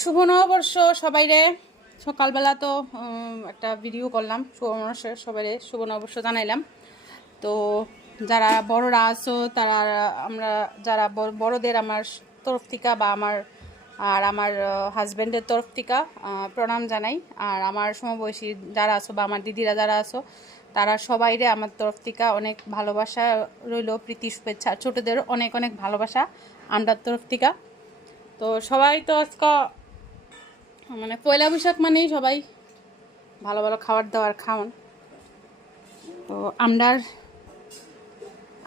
শুভ নববর্ষ সবাইরে। সকালবেলা তো একটা ভিডিও করলাম, শুভ নববর্ষ সবাইরে শুভ নববর্ষ জানাইলাম। তো যারা বড়রা আছো তারা আমরা যারা বড়দের আমার তরফ থেকে বা আমার হাজব্যান্ডের তরফ থেকে প্রণাম জানাই। আর আমার সমবয়সী যারা আছো বা আমার দিদিরা যারা আছো তারা সবাইরে আমার তরফ থেকে অনেক ভালোবাসা রইল, প্রীতি শুভেচ্ছা। ছোটদের অনেক অনেক ভালোবাসা আমার তরফ থেকে। তো সবাই তো আজকে মানে পয়লা বৈশাখ মানেই সবাই ভালো ভালো খাবার দাবার খাওয়ান। তো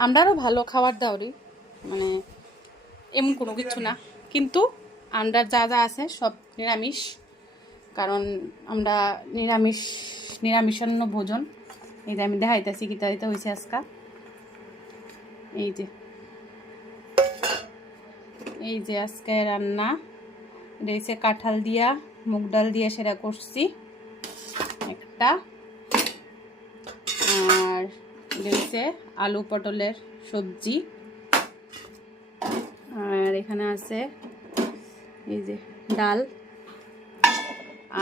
আমরারও ভালো খাবার দাওয়ারই, মানে এমন কোনো কিছু না, কিন্তু আমরার যা যা আছে সব নিরামিষ। কারণ আমরা নিরামিষান্ন ভোজন। এই যে আমি দেখাইতেছি গীতা দিতে হয়েছে আজকা। এই যে আজকে রান্না এটা হচ্ছে কাঁঠাল দিয়া মুগ ডাল দিয়ে সেটা করছি একটা, আর এটা হচ্ছে আলু পটলের সবজি, আর এখানে আছে এই যে ডাল,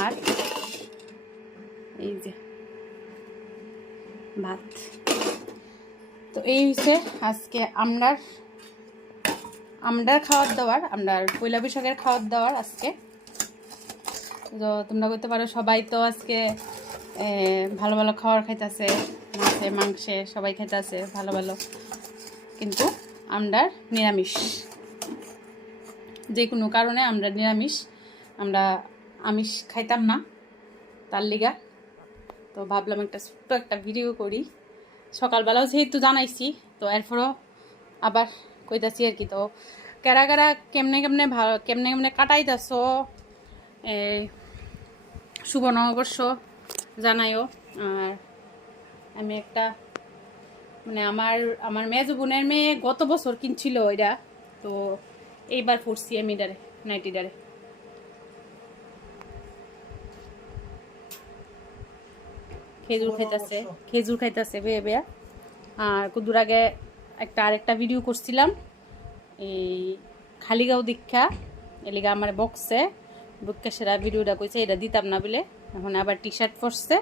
আর এই যে ভাত। তো এই হচ্ছে আজকে আমরার খাওয়ার দাওয়ার, আমরার পয়লা বৈশাখের খাওয়ার দাওয়ার আজকে। তো তোমরা করতে পারো সবাই তো আজকে ভালো ভালো খাবার খাইতেছে, মাছে মাংসে সবাই খাইতেছে ভালো ভালো, কিন্তু আমরা নিরামিষ। যে কোনো কারণে আমরা নিরামিষ, আমরা আমিষ খাইতাম না তার লিগা। তো ভাবলাম একটা ছোট্ট একটা ভিডিও করি। সকালবেলাও যেহেতু জানাইছি, তো এরপরও আবার কইতাছি আর কি। তো কারা কারা কেমনে কেমনে কাটাইতেছ শুভ নববর্ষ জানাইও। আর আমি একটা মানে আমার মেজো বোনের মেয়ে গত বছর কিনছিল ওইটা, তো এইবার পড়ছি আমি নাইটিডারে। খেজুর খাইতেছে বেয়ে বেয়া। আর কুদুর আগে আরেকটা ভিডিও করছিলাম এই খালিগাঁও দীক্ষা, এলিগা আমার বক্সে বুককে সেরা ভিডিওটা কইছে এটা দিতাম না বলে। এখন আবার টি শার্ট পরছে,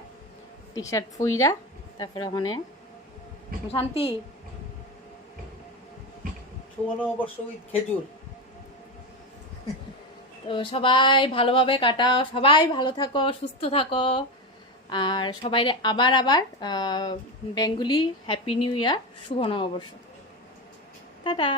টি শার্ট ফুইরা তারপরে ওখানে শান্তি খেজুর। তো সবাই ভালোভাবে কাটাও, সবাই ভালো থাকো, সুস্থ থাকো। আর সবাই আবার বেঙ্গলি হ্যাপি নিউ ইয়ার, শুভ নববর্ষ। টাটা।